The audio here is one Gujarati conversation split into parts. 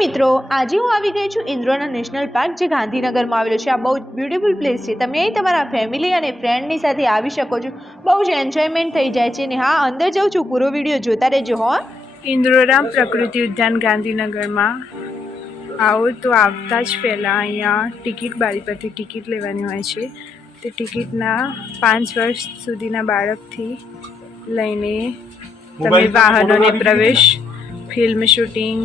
મિત્રો આજે હું આવી ગઈ છું ઇન્દ્રોના નેશનલ પાર્ક જે ગાંધીનગરમાં આવેલો છે। આ બહુ બ્યુટીફુલ પ્લેસ છે। તમે અહીં તમારા ફેમિલી અને ફ્રેન્ડની સાથે આવી શકો છો। બહુ જ એન્જોયમેન્ટ થઈ જાય છે ને હા અંદર જાઉં છું પૂરો વિડીયો જોતા રહેજો હો। ઇન્દ્રોરામ પ્રકૃતિ ઉદ્યાન ગાંધીનગરમાં આવો તો આવતા જ પહેલાં અહીંયા ટિકિટ બારી પરથી ટિકિટ લેવાની હોય છે। તે ટિકિટના 5 વર્ષ સુધીના બાળકથી લઈને તમે વાહનોને પ્રવેશ, ફિલ્મ શૂટિંગ,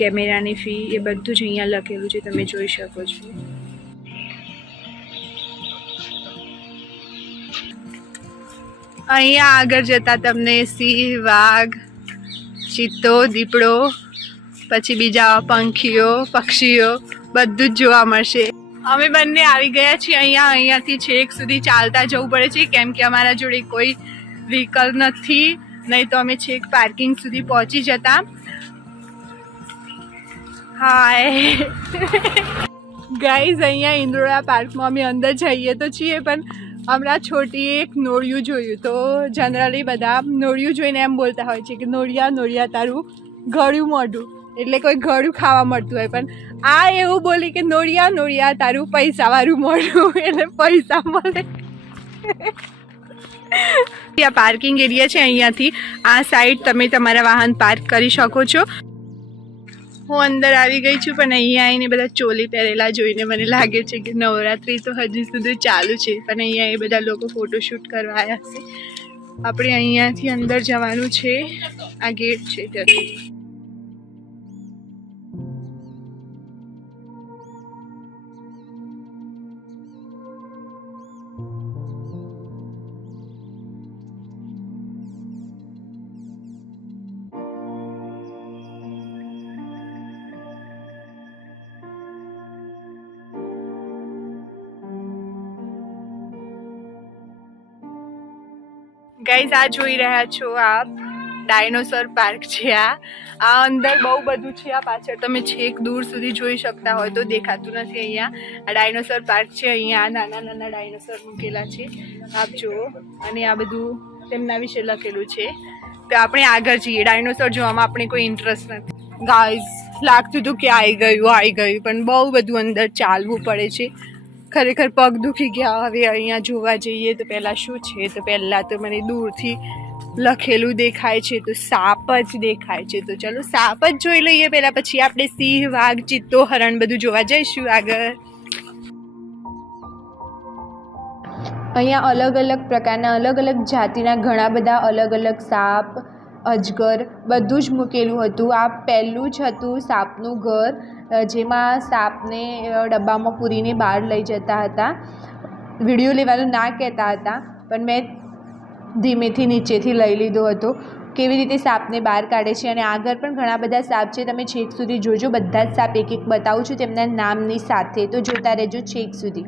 કેમેરાની ફી એ બધું જ અહીંયા લખેલું છે, તમે જોઈ શકો છો। અહીંયા આગળ જતાં તમને સિંહ, વાઘ, ચિત્તો, દીપડો, પછી બીજા પંખીઓ, પક્ષીઓ બધું જ જોવા મળશે। અમે બંને આવી ગયા છીએ અહીંયાથી છેક સુધી ચાલતા જવું પડે છે કેમ કે અમારા જોડે કોઈ વ્હીકલ નથી, નહીં તો અમે છેક પાર્કિંગ સુધી પહોંચી જતા। હાય ગાઈઝ, અહીંયા ઇન્દ્રોરા પાર્કમાં અમે અંદર જઈએ તો છીએ પણ હમણાં છોટીએ એક નોળિયું જોયું તો જનરલી બધા નોળિયું જોઈને એમ બોલતા હોય છે કે નોળિયા નોળિયા તારું ગળ્યું મોઢું, એટલે કોઈ ગળ્યું ખાવા મળતું હોય, પણ આ એવું બોલી કે નોળિયા નોળિયા તારું પૈસાવાળું મોઢું, એટલે પૈસા મળે। આ પાર્કિંગ એરિયા છે, અહીંયાથી આ સાઈડ તમે તમારા વાહન પાર્ક કરી શકો છો। હું અંદર આવી ગઈ છું પણ અહીંયા આવીને બધા ચોલી પહેરેલા જોઈને મને લાગે છે કે નવરાત્રિ તો હજી સુધી ચાલુ છે, પણ અહીંયા એ બધા લોકો ફોટોશૂટ કરવા આવ્યા છે। આપણે અહીંયાથી અંદર જવાનું છે, આ ગેટ છે ત્યાંથી। ગાઈઝ, આ જોઈ રહ્યા છો આપ ડાયનોસોર પાર્ક છે। આ અંદર બહુ બધું છે। આ પાછળ તમે છેક દૂર સુધી જોઈ શકતા હોય તો દેખાતું નથી। અહીંયા આ ડાયનોસોર પાર્ક છે, અહીંયા નાના નાના ડાયનોસોર મૂકેલા છે, આપ જુઓ, અને આ બધું તેમના વિશે લખેલું છે। તો આપણે આગળ જઈએ, ડાયનોસોર જોવામાં આપણે કોઈ ઇન્ટરેસ્ટ નથી। ગાઈઝ, લાગતું હતું કે આવી ગયું, પણ બહુ બધું અંદર ચાલવું પડે છે, ખરેખર પગ દુખી ગયા। હવે અહીંયા જોવા જઈએ તો પહેલાં શું છે, તો પહેલાં તો મને દૂરથી લખેલું દેખાય છે તો સાપ જ દેખાય છે, તો ચલો સાપ જ જોઈ લઈએ પહેલાં, પછી આપણે સિંહ, વાઘ, ચિત્તો, હરણ બધું જોવા જઈશું આગળ। અહીંયા અલગ અલગ પ્રકારના અલગ અલગ જાતિના ઘણા બધા અલગ અલગ સાપ, અજગર બધું જ મૂકેલું હતું। આ પહેલું જ હતું સાપનું ઘર, જેમાં સાપને ડબ્બામાં પૂરીને બહાર લઈ જતા હતા। વિડીયો લેવાનું ના કહેતા હતા પણ મેં ધીમેથી નીચેથી લઈ લીધો હતો। કેવી રીતે સાપને બહાર કાઢે છે, અને આગળ પણ ઘણા બધા સાપ છે, તમે છેક સુધી જોજો। બધા જ સાપ એક એક બતાવું છું તેમના નામની સાથે, તો જોતા રહેજો છેક સુધી।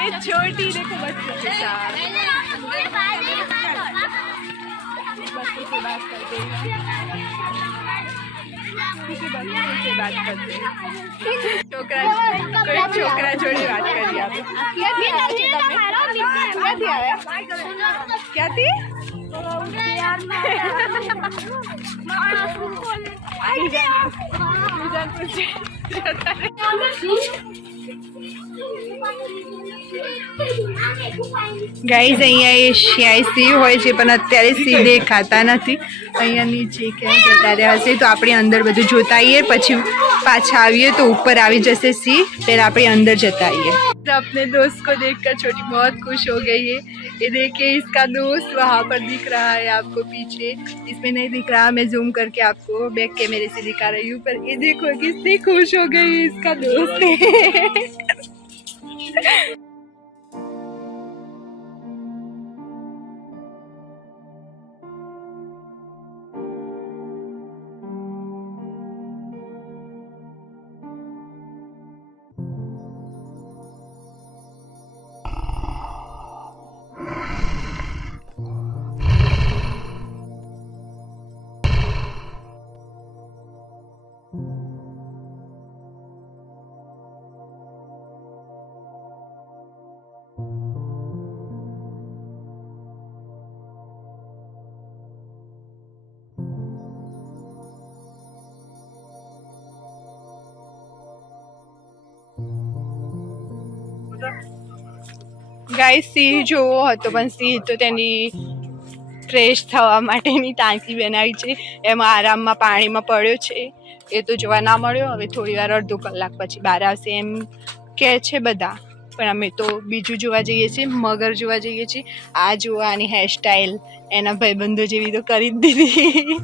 ये छोटी देखो बच्चों के साथ बच्चों से बात करते हैं किसी बच्चों से बात करते हैं छोकरा कोई छोकरा जोड़े बात करिए आप क्या थी ગાઈઝ અહીંયા એ શ્યાય સિંહ હોય છે પણ અત્યારે સિંહ દેખાતા નથી અહીંયા નીચે ક્યાં જતા રહ્યા હશે તો આપણે અંદર બધું જોતા આવીએ પછી પાછા આવીએ तो ऊपर આવી જશે સિંહ फिर આપણે अंदर जता आइए तो अपने दोस्त को देखकर छोटी बहुत खुश हो गई है ये देखिए इसका दोस्त वहाँ पर दिख रहा है आपको पीछे इसमें नहीं दिख रहा मैं जूम करके आपको बैक कैमरे से दिखा रही हूँ पर ये देखो कितनी खुश हो गई इसका दोस्त है ગાઈસ સિંહ જોવો હતો પણ સિંહ તો તેની ફ્રેશ થવા માટેની ટાંકી બનાવી છે એમાં આરામમાં પાણીમાં પડ્યો છે એ તો જોવા ના મળ્યો હવે થોડી વાર અડધો કલાક પછી બહાર આવશે એમ કહે છે બધા પણ અમે તો બીજું જોવા જઈએ છીએ મગર જોવા જઈએ છીએ આ જોવા આની હેરસ્ટાઈલ એના ભાઈબંધો જેવી તો કરી જ દીધી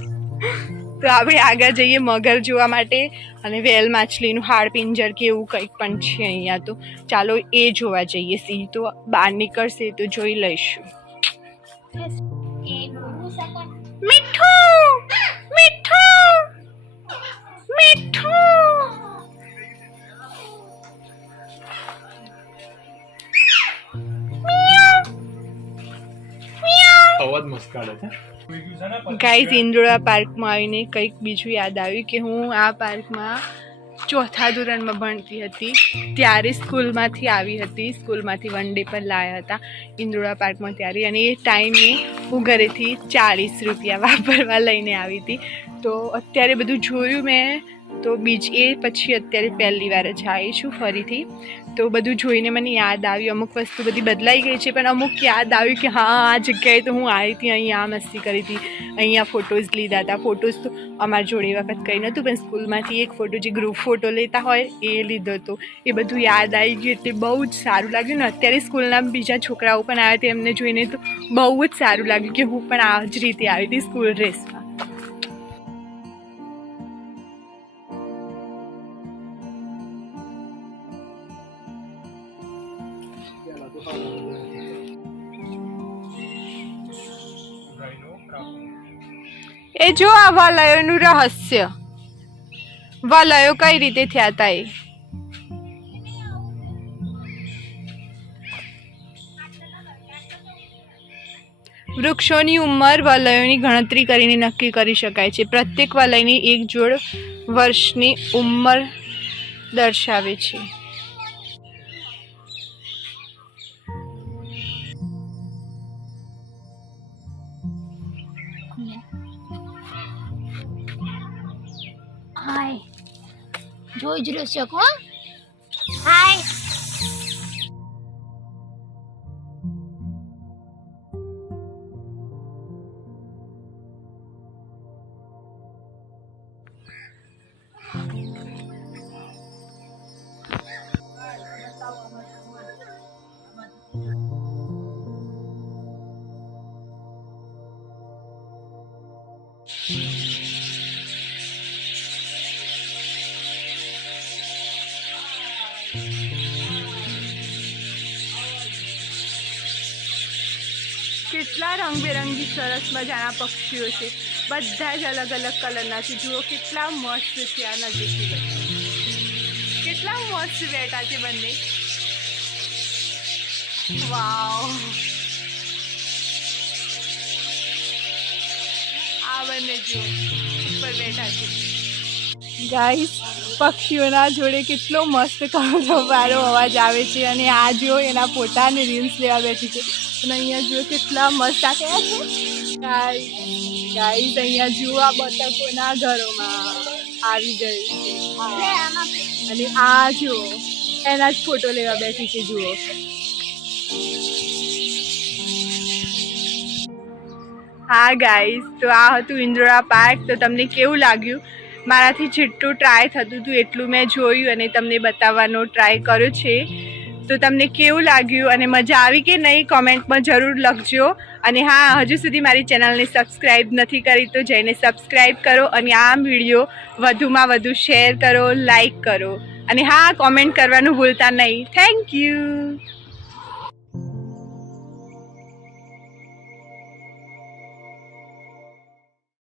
તો આપણે આગળ જઈએ મગર જોવા માટે અને વેલ માછલીનું હાડ પિંજર કે એવું કંઈક પણ છે અહીંયા તો ચાલો એ જોવા જઈએ સિંહ તો બહાર નીકળશે તો જોઈ લઈશું મીઠું મીઠું મીઠું અવાજ મસ્ત કાઢે છે ગાઈઝ ઇન્દોરા પાર્કમાં આવીને કંઈક બીજું યાદ આવ્યું કે હું આ પાર્કમાં ચોથા ધોરણમાં ભણતી હતી ત્યારે સ્કૂલમાંથી આવી હતી સ્કૂલમાંથી વન ડે પર લાવ્યા હતા ઇન્દોરા પાર્કમાં ત્યારે અને એ ટાઈમે હું ઘરેથી 40 રૂપિયા વાપરવા લઈને આવી હતી તો અત્યારે બધું જોયું મેં તો એ પછી અત્યારે પહેલી વાર જ આવી છું ફરીથી તો બધું જોઈને મને યાદ આવ્યું અમુક વસ્તુ બધી બદલાઈ ગઈ છે પણ અમુક યાદ આવ્યું કે હા આ જગ્યાએ તો હું આવી હતી અહીંયા આ મસ્તી કરી હતી અહીંયા ફોટોઝ લીધા હતા ફોટોઝ તો અમારી જોડે એ વખત કંઈ નહોતું પણ સ્કૂલમાંથી એક ફોટો જે ગ્રુપ ફોટો લેતા હોય એ લીધો હતો એ બધું યાદ આવી ગયું એટલે બહુ જ સારું લાગ્યું ને અત્યારે સ્કૂલના બીજા છોકરાઓ પણ આવ્યા હતા એમને જોઈને તો બહુ જ સારું લાગ્યું કે હું પણ આ જ રીતે આવી હતી સ્કૂલ ડ્રેસમાં એ જો આ વલયોનું રહસ્ય વલયો કઈ રીતે થયા હતા એ વૃક્ષોની ઉંમર વલયોની ગણતરી કરીને નક્કી કરી શકાય છે પ્રત્યેક વલયની એક જોડ વર્ષની ઉંમર દર્શાવે છે હાય જોઈ જ રહ્યો શકો હાય કેટલા રંગબેરંગી સરસ મજાના પક્ષીઓ છે બધા જ અલગ અલગ કલરના છે જુઓ કેટલા મસ્ત છે આ નજીકથી બધા કેટલા મસ્ત બેઠા છે બંને. વાવ, આ બંને જો ઉપર બેઠા છે. ગાઈસ, પક્ષીઓના જોડે કેટલો મસ્ત કલરવાળો અવાજ આવે છે. અને આ જો એના પોતાને રીલ્સ લેવા બેઠી છે. અને અહીંયા જો કેટલા મસ્ત આ કયા છે ગાઈસ. અહીંયા જુઓ આ બતકોના ઘરોમાં આવી ગયું છે. અને આ જુઓ એના જ ફોટો લેવા બેઠી છે. જુઓ, હા ગાઈસ, તો આ હતું ઇન્દ્રોડા પાર્ક. તો તમને કેવું લાગ્યું? મારાથી જેટલું ટ્રાય થતું હતું એટલું મેં જોયું અને તમને બતાવવાનો ટ્રાય કર્યો છે. તો તમને કેવું લાગ્યું અને મજા આવી કે નહીં કોમેન્ટમાં જરૂર લખજો. અને હા, હજુ સુધી મારી ચેનલને સબસ્ક્રાઈબ નથી કરી તો જઈને સબસ્ક્રાઈબ કરો. અને આ વિડીયો વધુમાં વધુ શેર કરો, લાઈક કરો. અને હા, કોમેન્ટ કરવાનું ભૂલતા નહીં. Thank you.